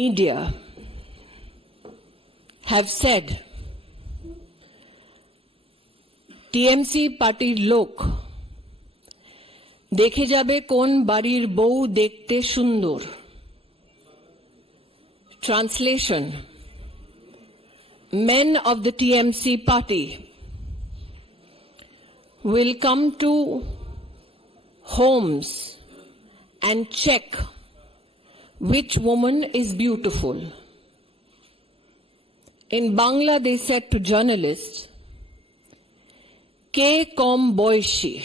media have said TMC পার্টির লোক দেখে যাবে কোন বাড়ির বউ দেখতে সুন্দর. Translation: Men of the TMC party will come to homes and check which woman is beautiful. In Bangla, they said to journalists, Ke kom boishi,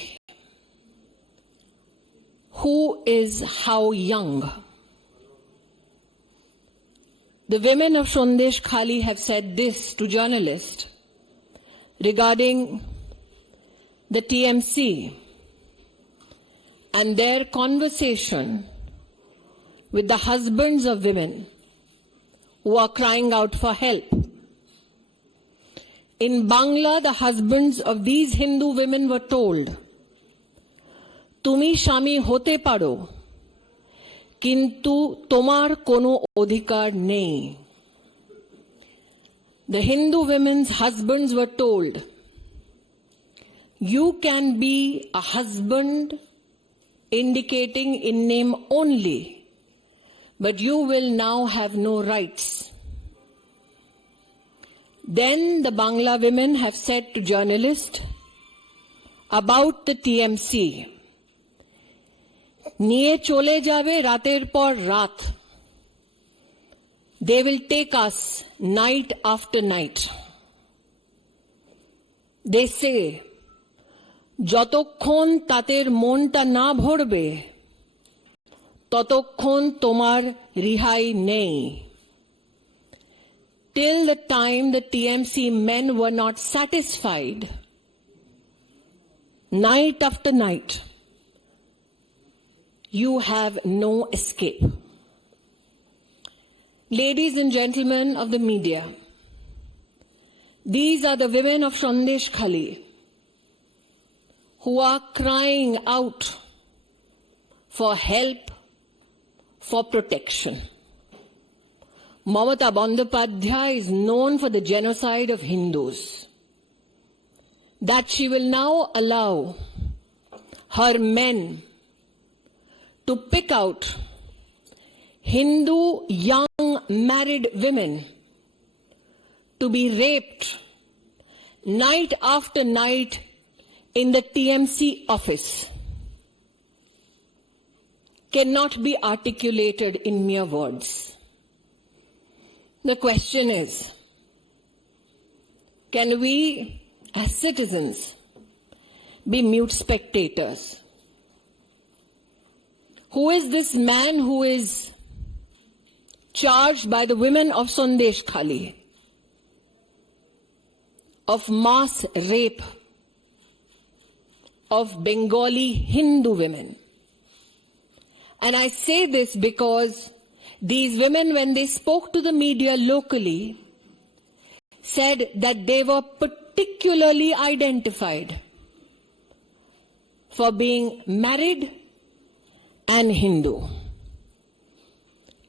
who is how young? The women of Sandesh Khali have said this to journalists regarding the TMC and their conversation with the husbands of women who are crying out for help. In Bangla, the husbands of these Hindu women were told, "Tumi shami hote paro, kintu tomar kono odhikar nei." The Hindu women's husbands were told, "You can be a husband indicating in name only, but you will now have no rights." Then the Bangla women have said to journalists about the TMC, "Niye chole jabe rater por rat. They will take us night after night." They say, "Jotokkhon tater monta na bhorbe, totokkhon tomar rihai nei." Till the time the TMC men were not satisfied, night after night, you have no escape. Ladies and gentlemen of the media, these are the women of Sandesh Khali who are crying out for help, for protection. Mamata Bandyopadhyay is known for the genocide of Hindus. That she will now allow her men to pick out Hindu young married women to be raped night after night in the TMC office cannot be articulated in mere words. The question is, can we as citizens be mute spectators? Who is this man who is charged by the women of Sandesh Khali of mass rape of Bengali Hindu women? And I say this because these women, when they spoke to the media locally, said that they were particularly identified for being married and Hindu.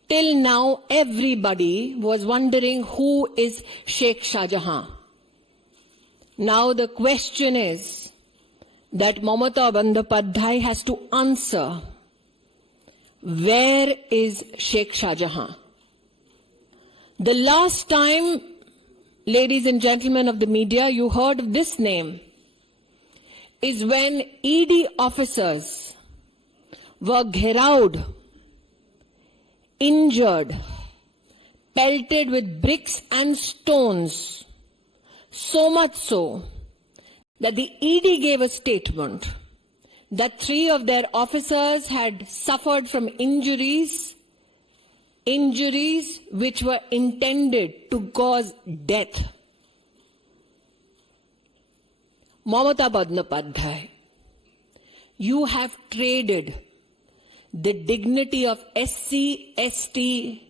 Till now, everybody was wondering who is Sheikh Shah Jahan. Now the question is that Mamata Bandyopadhyay has to answer, where is Sheikh Shah Jahan? The last time, ladies and gentlemen of the media, you heard of this name is when ED officers were gheraud, injured, pelted with bricks and stones, so much so that the ED gave a statement that 3 of their officers had suffered from injuries which were intended to cause death. Mamata Bandyopadhyay, you have traded the dignity of SC, ST,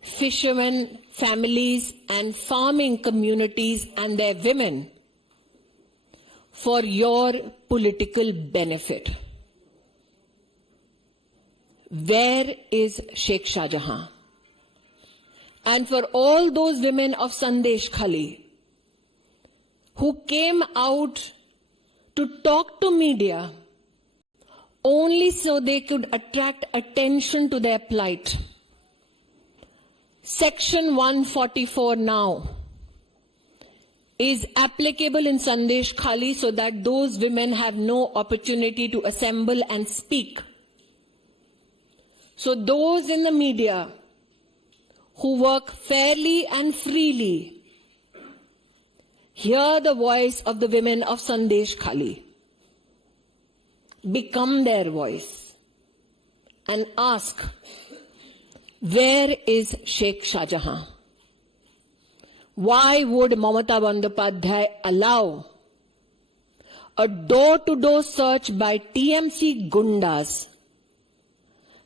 fishermen, families and farming communities and their women for your political benefit. Where is Sheikh Shah Jahan? and for all those women of Sandesh Khali who came out to talk to media only so they could attract attention to their plight. Section 144 now is applicable in Sandesh Khali so that those women have no opportunity to assemble and speak. So those in the media who work fairly and freely hear the voice of the women of Sandesh Khali, become their voice and ask, where is Sheikh Shahjahan? Why would Mamata Bandyopadhyay allow a door-to-door search by TMC Gundas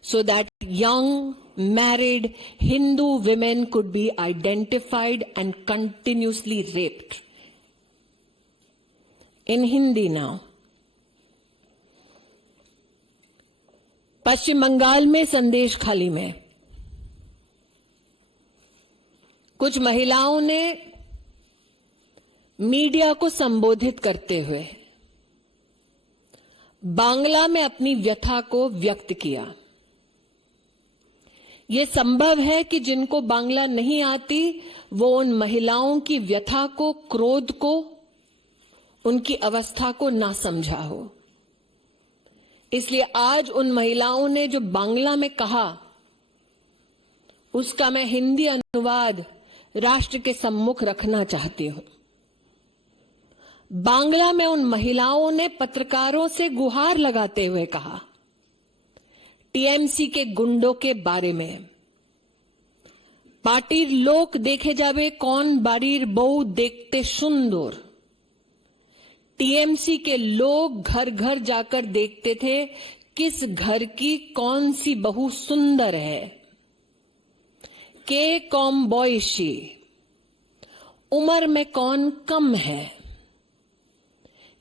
so that young, married Hindu women could be identified and continuously raped? In Hindi now. पश्चिम बंगाल में संदेश खाली में कुछ महिलाओं ने media को संबोधित करते हुए बांग्ला में अपनी व्यथा को व्यक्त किया। ये संभव है कि जिनको बांग्ला नहीं आती वो उन महिलाओं की व्यथा को, क्रोध को, उनकी अवस्था को ना समझा हो। इसलिए आज उन महिलाओं ने जो बांग्ला में कहा उसका मैं हिंदी अनुवाद राष्ट्र के सम्मुख रखना चाहती हूं। बांग्ला में उन महिलाओं ने पत्रकारों से गुहार लगाते हुए कहा, टीएमसी के गुंडों के बारे में, पार्टीर लोक देखे जावे कौन बाड़ीर बहू देखते सुंदर। टीएमसी के लोग घर घर जाकर देखते थे किस घर की कौन सी बहू सुंदर है। के कौम बॉयशी, उम्र में कौन कम है।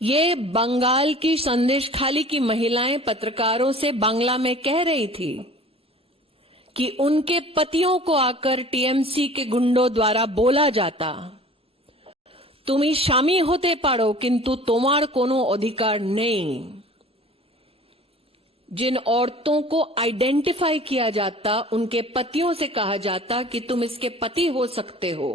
ये बंगाल की संदेश खाली की महिलाएं पत्रकारों से बांग्ला में कह रही थी कि उनके पतियों को आकर टीएमसी के गुंडों द्वारा बोला जाता, तुमी स्वामी होते पारो किंतु तुम्हार कोनो अधिकार नहीं। जिन औरतों को आइडेंटिफाई किया जाता उनके पतियों से कहा जाता कि तुम इसके पति हो सकते हो,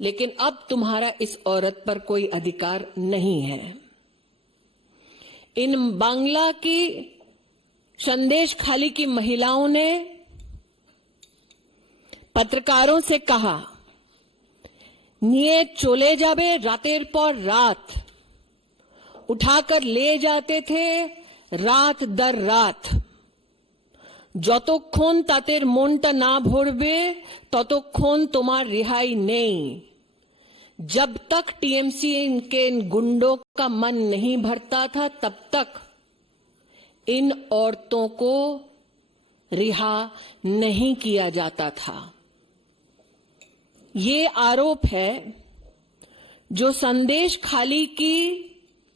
लेकिन अब तुम्हारा इस औरत पर कोई अधिकार नहीं है। इन बांग्ला की संदेश खाली की महिलाओं ने पत्रकारों से कहा, निये चले जाबे रातेर पर रात, उठाकर ले जाते थे रात दर रात। যতক্ষণ তাদের মনটা না ভরবে ততক্ষণ তোমার रिहाई नहीं। जब तक टीएमसी के इन गुंडों का मन नहीं भरता था तब तक इन औरतों को रिहा नहीं किया जाता था। ये आरोप है जो संदेश खाली की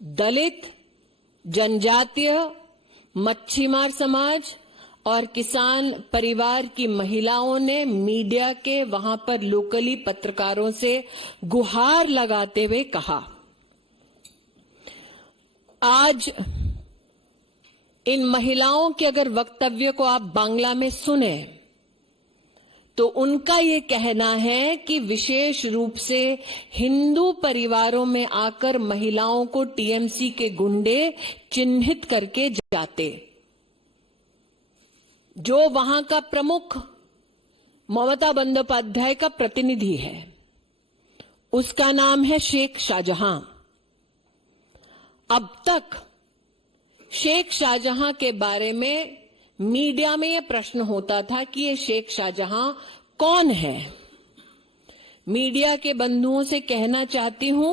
दलित, जनजातीय, मच्छीमार समाज और किसान परिवार की महिलाओं ने मीडिया के वहां पर लोकली पत्रकारों से गुहार लगाते हुए कहा। आज इन महिलाओं के अगर वक्तव्य को आप बांग्ला में सुने तो उनका ये कहना है कि विशेष रूप से हिंदू परिवारों में आकर महिलाओं को टीएमसी के गुंडे चिन्हित करके जाते। जो वहां का प्रमुख ममता बंदोपाध्याय का प्रतिनिधि है, उसका नाम है शेख शाहजहां। अब तक शेख शाहजहां के बारे में मीडिया में यह प्रश्न होता था कि ये शेख शाहजहां कौन है। मीडिया के बंधुओं से कहना चाहती हूं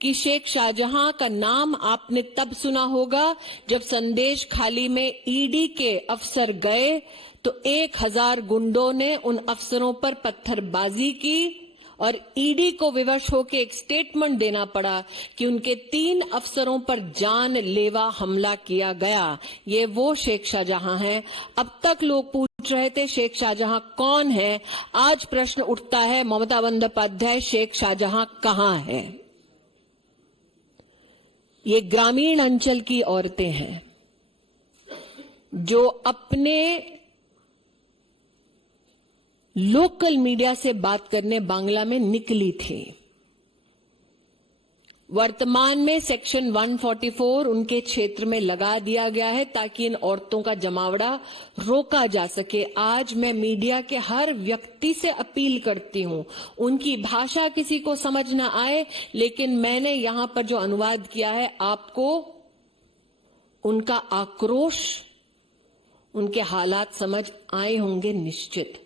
कि शेख शाहजहां का नाम आपने तब सुना होगा जब संदेश खाली में ईडी के अफसर गए तो 1000 गुंडों ने उन अफसरों पर पत्थरबाजी की और ईडी को विवश होकर एक स्टेटमेंट देना पड़ा कि उनके 3 अफसरों पर जानलेवा हमला किया गया। ये वो शेख शाहजहां हैं। अब तक लोग पूछ पूछ रहे थे शेख शाहजहां कौन है, आज प्रश्न उठता है ममता बंदोपाध्याय शेख शाहजहां कहां है। ये ग्रामीण अंचल की औरतें हैं जो अपने लोकल मीडिया से बात करने बांग्ला में निकली थी। वर्तमान में सेक्शन 144 उनके क्षेत्र में लगा दिया गया है ताकि इन औरतों का जमावड़ा रोका जा सके। आज मैं मीडिया के हर व्यक्ति से अपील करती हूं, उनकी भाषा किसी को समझ ना आए, लेकिन मैंने यहां पर जो अनुवाद किया है आपको उनका आक्रोश, उनके हालात समझ आए होंगे निश्चित।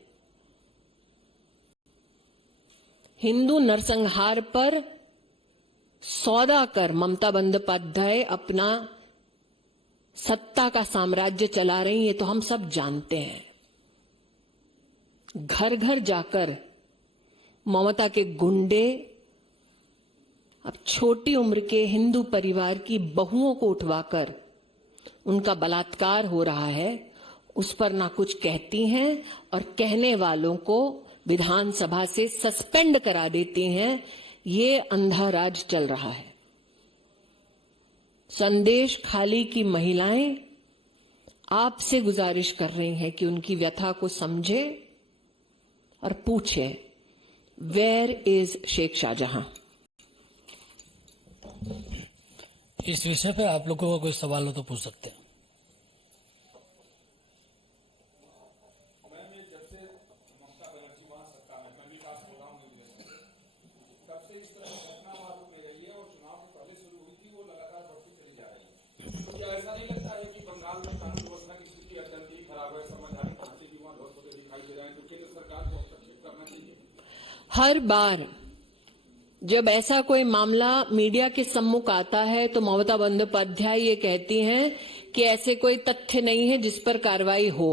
हिंदू नरसंहार पर सौदा कर ममता बंदोपाध्याय अपना सत्ता का साम्राज्य चला रही, ये तो हम सब जानते हैं। घर घर जाकर ममता के गुंडे अब छोटी उम्र के हिंदू परिवार की बहुओं को उठवाकर उनका बलात्कार हो रहा है, उस पर ना कुछ कहती हैं और कहने वालों को विधानसभा से सस्पेंड करा देती हैं। ये अंधा राज चल रहा है। संदेश खाली की महिलाएं आपसे गुजारिश कर रही हैं कि उनकी व्यथा को समझे और पूछे, वेयर इज शेख शाहजहां। इस विषय पे आप लोगों का कोई सवाल हो तो पूछ सकते हैं। ऐसा नहीं लगता है कि बंगाल में कानून व्यवस्था की स्थिति अत्यंत ही खराब है, समझदारी फांसी की वहां बहुत होते दिखाई दे रहे हैं, तो केंद्र सरकार को हस्तक्षेप करना चाहिए। हर बार जब ऐसा कोई मामला मीडिया के सम्मुख आता है तो ममता बंदोपाध्याय ये कहती हैं कि ऐसे कोई तथ्य नहीं है जिस पर कार्रवाई हो।